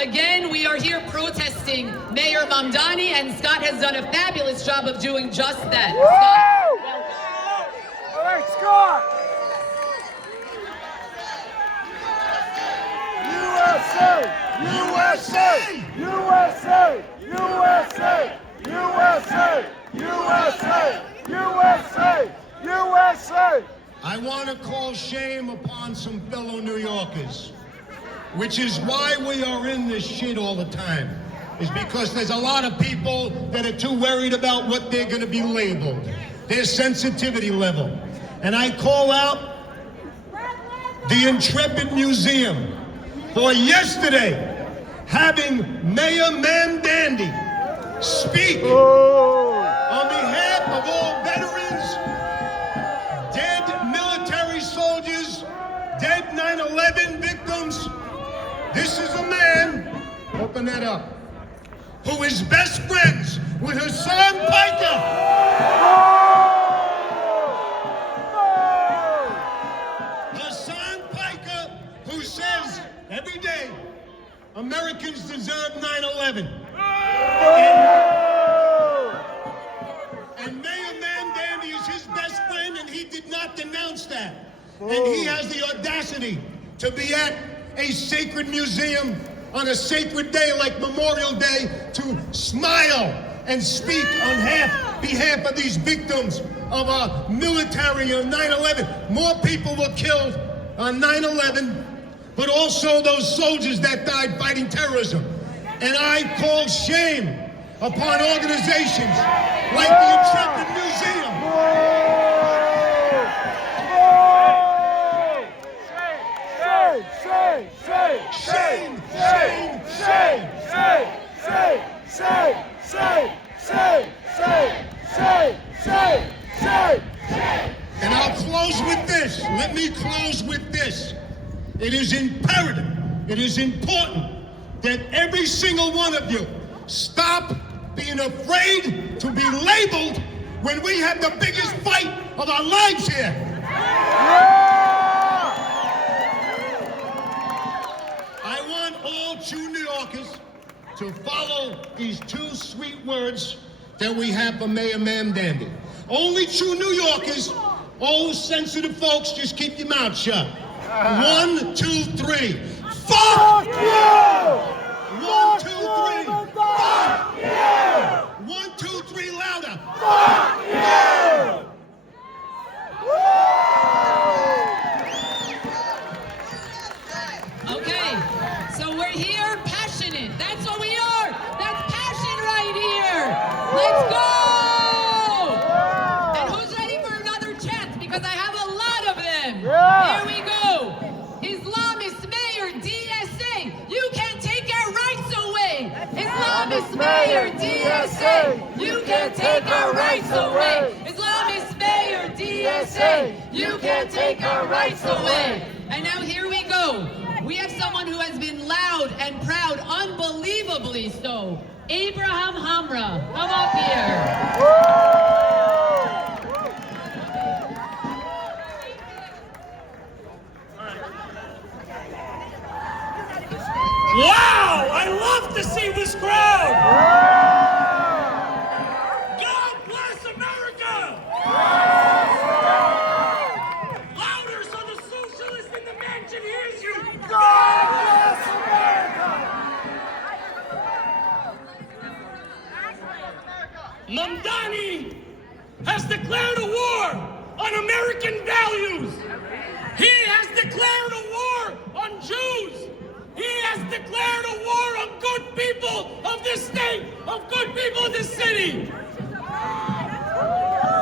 Again, we are here protesting Mayor Mamdani, and Scott has done a fabulous job of doing just that. Scott, all right, Scott. USA! USA! USA! USA! USA! USA! USA! I want to call shame upon some fellow New Yorkers, which is why we are in this shit all the time, is because there's a lot of people that are too worried about what they're going to be labeled, their sensitivity level. And I call out the Intrepid Museum for yesterday having Mayor Mamdani speak on behalf of all veterans, dead military soldiers, dead 9/11 victims. This is a man, open that up, who is best friends with Hassan Piker. Hassan Piker, who says every day Americans deserve 9/11. And Mayor Mamdani is his best friend, and he did not denounce that. And he has the audacity to be at a sacred museum on a sacred day like Memorial Day to smile and speak on behalf of these victims of our military on 9/11. More people were killed on 9/11, but also those soldiers that died fighting terrorism. And I call shame upon organizations like the Intrepid Museum. And I'll close with this. Let me close with this. It is imperative, it is important that every single one of you stop being afraid to be labeled when we have the biggest fight of our lives here. I want all true New Yorkers to follow these two sweet words that we have from Mayor Mamdani. Only true New Yorkers, all sensitive folks, just keep your mouth shut. 1, 2, 3. Fuck you! 1, 2, 3. Fuck you! 1, 2, 3 louder. Fuck you! okay, so we're here passionate. That's what we are. That's passion right here. Let's go! And who's ready for another chant? Because I have a lot of them. Here we go. Islamist mayor, DSA, you can't take our rights away. Islamist mayor, DSA, you can't take our rights away. Islamist mayor, DSA, you can't take our rights away. And now here we go. We have someone who has been loud and proud, unbelievably so. Abraham Hamra, come up here. Wow! I love to see this crowd! God bless America! Louder so the socialist in the mansion hears you! God bless America! Mamdani has declared a war on American values! He has declared a war on Jews! He has declared a war on good people of this state, of good people of this city.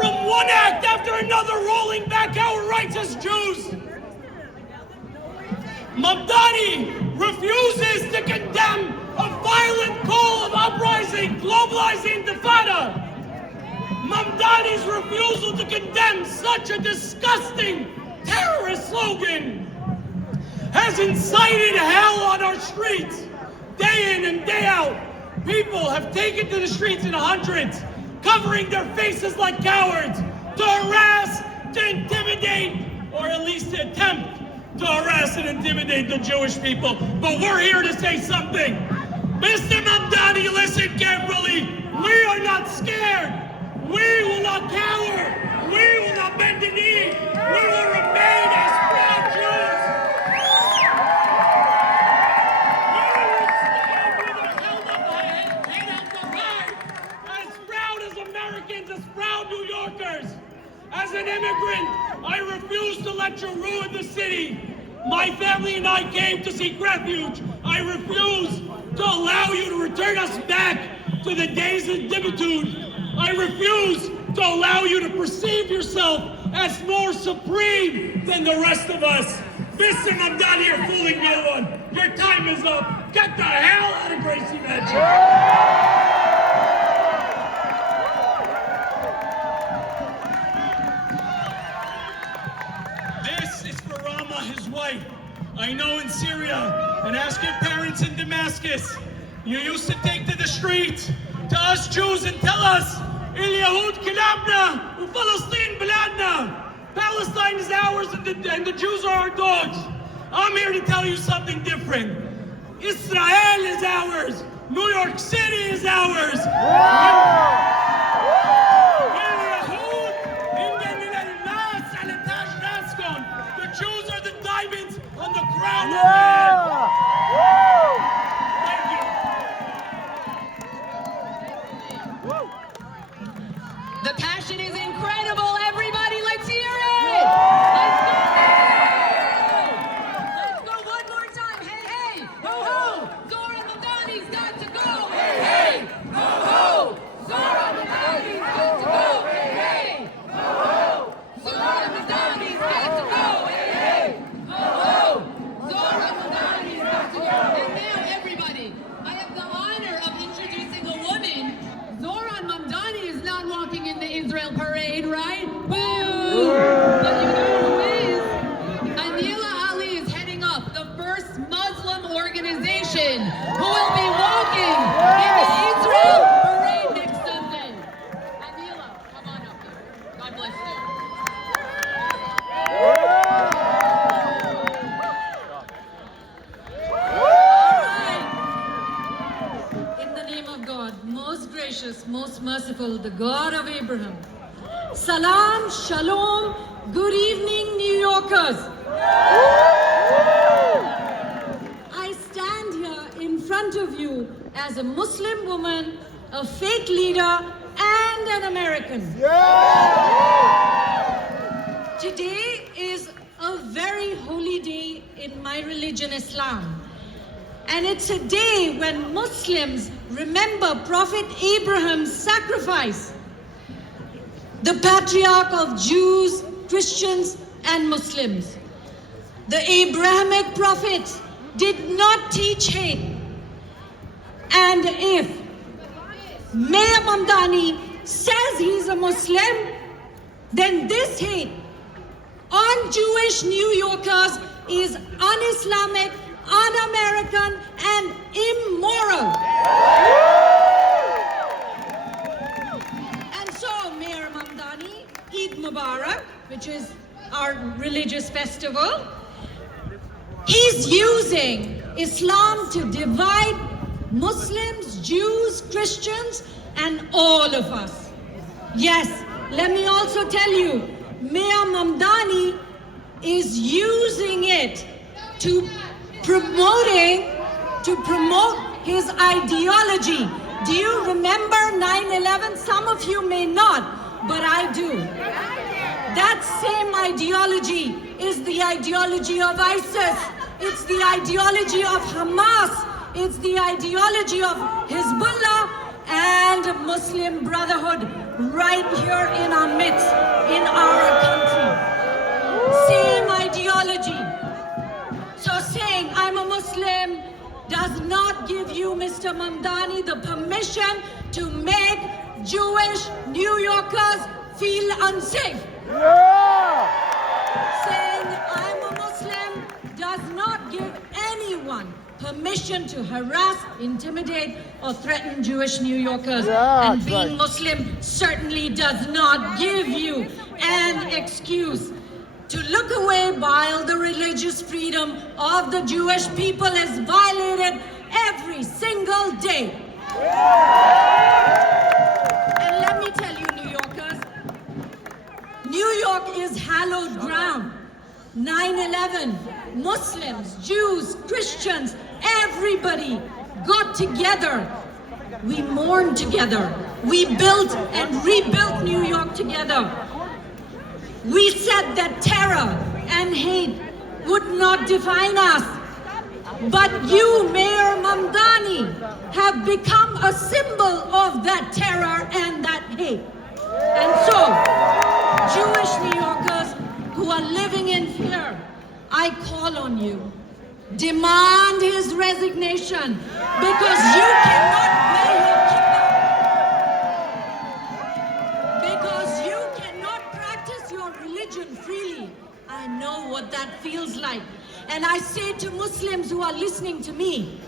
From one act after another, rolling back our rights as Jews. Mamdani refuses to condemn a violent call of uprising, globalizing intifada. Mamdani's refusal to condemn such a disgusting terrorist slogan has incited hell on our streets, day in and day out. People have taken to the streets in hundreds, covering their faces like cowards, to harass, to intimidate, or at least to attempt to harass and intimidate the Jewish people. But we're here to say something. Mr. Mamdani, listen carefully. We are not scared. We will not cower. We will not bend the knee. We will remain as proud Jews. We will stand with our held up head held high, as proud as Americans, as proud New Yorkers. As an immigrant, I refuse to let you ruin the city. My family and I came to seek refuge. I refuse to allow you to return us back to the days of servitude. I refuse to allow you to perceive yourself as more supreme than the rest of us. Mr. Mamdani, you're fooling no one. Your time is up. Get the hell out of Gracie Mansion. His wife. I know in Syria, and ask your parents in Damascus, you used to take to the streets to us Jews and tell us, Il-Yahud kilabna, u-Falastin biladna. Palestine is ours and the Jews are our dogs. I'm here to tell you something different. Israel is ours. New York City is ours. Jews are the diamonds on the crown of man. Thank you. The passion is incredible. Everybody, let's hear it. Let's go one more time. Hey, hey, ho, ho. Zora Mamdani's got to go. Hey, hey, ho, ho. Zora Mamdani's got to go. Hey, hey, ho, ho. Zora Mamdani's got to go. And now, everybody, I have the honor of introducing a woman. Zoran Mamdani is not walking in the Israel parade, right? Boo! But you know who is? Anila Ali is heading up the first Muslim organization who will be walking in the Israel parade next Sunday. Anila, come on up here. God bless you. Most gracious, most merciful, the God of Abraham. Salam, shalom, good evening, New Yorkers. I stand here in front of you as a Muslim woman, a faith leader, and an American. Today is a very holy day in my religion, Islam. And it's a day when Muslims remember Prophet Abraham's sacrifice, the patriarch of Jews, Christians, and Muslims. The Abrahamic prophets did not teach hate. And if Mayor Mamdani says he's a Muslim, then this hate on Jewish New Yorkers is un-Islamic, un-American, and immoral. And so, Mayor Mamdani, Eid Mubarak, which is our religious festival, he's using Islam to divide Muslims, Jews, Christians, and all of us. Yes, let me also tell you, Mayor Mamdani is using it to promote his ideology. Do you remember 9/11? Some of you may not, but I do. That same ideology is the ideology of ISIS. It's the ideology of Hamas. It's the ideology of Hezbollah and Muslim Brotherhood right here in our midst, in our country. Same ideology. So saying I'm a Muslim does not give you, Mr. Mamdani, the permission to make Jewish New Yorkers feel unsafe. Saying I'm a Muslim does not give anyone permission to harass, intimidate, or threaten Jewish New Yorkers. And being Muslim certainly does not give you an excuse to look away while the religious freedom of the Jewish people is violated every single day. And let me tell you, New Yorkers, New York is hallowed ground. 9/11, Muslims, Jews, Christians, everybody got together. We mourned together. We built and rebuilt New York together. We said that terror and hate would not define us. But you, Mayor Mamdani, have become a symbol of that terror and that hate. And so, Jewish New Yorkers who are living in fear, I call on you. Demand his resignation, because you cannot wear your kippah. Because you cannot practice your religion freely. I know what that feels like. And I say to Muslims who are listening to me,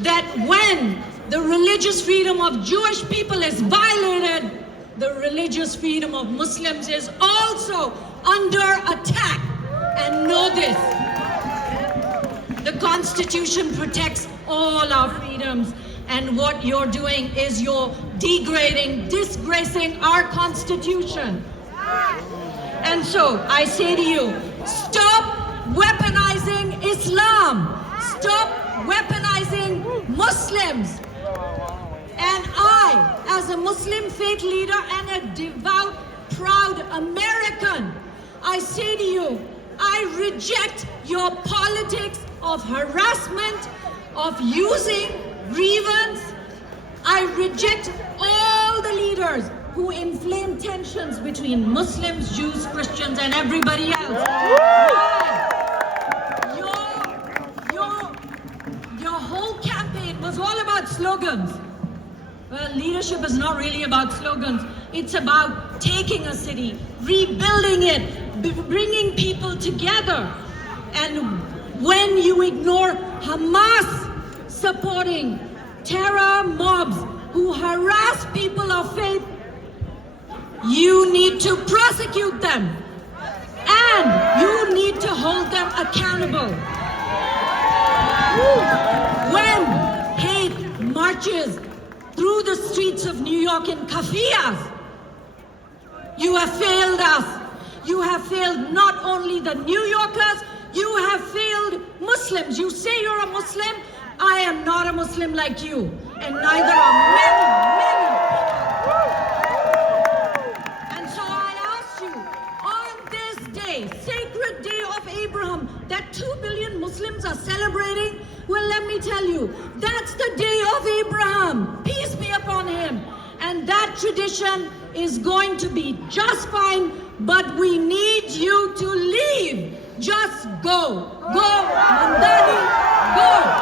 that when the religious freedom of Jewish people is violated, the religious freedom of Muslims is also under attack. And know this, the Constitution protects all our freedoms, and what you're doing is you're degrading, disgracing our Constitution. And so I say to you, stop weaponizing Islam. Stop weaponizing Muslims. And I, as a Muslim faith leader and a devout, proud American, I say to you, I reject your politics of harassment, of using grievance. I reject all the leaders who inflame tensions between Muslims, Jews, Christians, and everybody else. Your whole campaign was all about slogans. Well, leadership is not really about slogans. It's about taking a city, rebuilding it, bringing people together. And when you ignore Hamas supporting terror mobs who harass people of faith, you need to prosecute them. And you need to hold them accountable. When hate marches through the streets of New York in kafiyas, you have failed us. You have failed not only the New Yorkers, you have failed Muslims. You say you're a Muslim. I am not a Muslim like you, and neither are many people. And so I ask you, on this day, sacred day of Abraham, that 2 billion Muslims are celebrating, well, let me tell you, that's the day of Abraham. Peace be upon him. And that tradition is going to be just fine, but we need you to leave. Just go. Go, Mamdani, go.